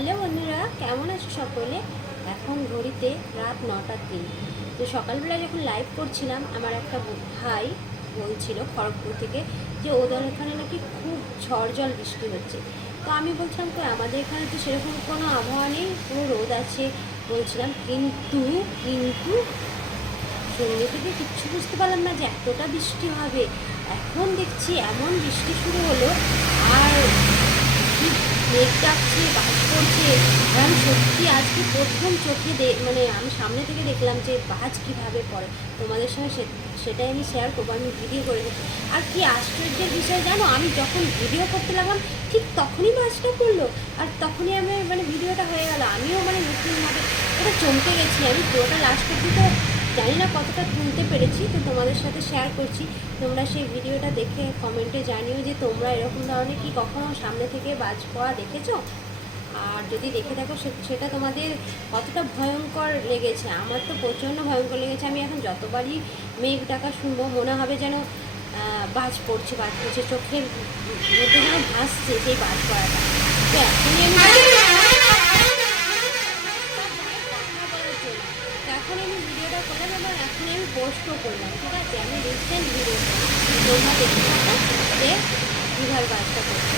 Hello বন্ধুরা, কেমন আছো সকলে? এখন ঘড়িতে রাত 9টা 3। তো সকালবেলা যখন লাইভ করছিলাম, আমার একটা ভাই বলছিল খড়গপুর থেকে যে ওদের এখানে নাকি খুব ঝড় জল বৃষ্টি হচ্ছে। তো আমি বলছিলাম তো আমাদের এখানে তো সেরকম কোনো আবহাওয়া নেই, পুরো রোদ আছে বলছিলাম। কিন্তু কিন্তু সন্ধ্যে থেকে কিচ্ছু বুঝতে পারলাম না যে এতটা বৃষ্টি হবে। এখন দেখছি এমন বৃষ্টি শুরু হলো, আর কি মেঘ ডাকছে, বাজ পড়ছে। আর আমি সত্যি আজকে প্রথম চোখে মানে আমি সামনে থেকে দেখলাম যে বাজ কীভাবে পড়ে। তোমাদের সঙ্গে সেটাই আমি শেয়ার করবো, আমি ভিডিও করে দেখি। আর কি আশ্চর্যের বিষয় জানো, আমি যখন ভিডিও করতে লাগলাম ঠিক তখনই বাজটা পড়লো, আর তখনই আমি মানে ভিডিওটা হয়ে গেল। আমিও মানে নতুনভাবে ওটা চমকে গেছি। আমি পুরোটা লাস্ট অব্দি তো জানি না কতটা তুলতে পেরেছি, তো তোমাদের সাথে শেয়ার করছি। তোমরা সেই ভিডিওটা দেখে কমেন্টে জানিও যে তোমরা এরকম ধরনের কি কখনো সামনে থেকে বাজ পড়া দেখেছো, আর যদি দেখে থাকো সেটা তোমাদের কতটা ভয়ঙ্কর লেগেছে। আমার তো প্রচণ্ড ভয়ঙ্কর লেগেছে। আমি এখন যতবারই মেঘ ডাকা শুনবো মনে হবে যেন বাজ পড়ছে, চোখের মধ্যে যেন ভাসছে সেই বাজ পড়াটা। তো এখনই আমি এখন আমি ভিডিওটা করলাম এবং এখন আমি পোস্টও করলাম, ঠিক আছে? আমি রিসেন্ট ভিডিও করলাম, তোমরা দেখতে থাকো যে কীভাবে বাজটা করছে।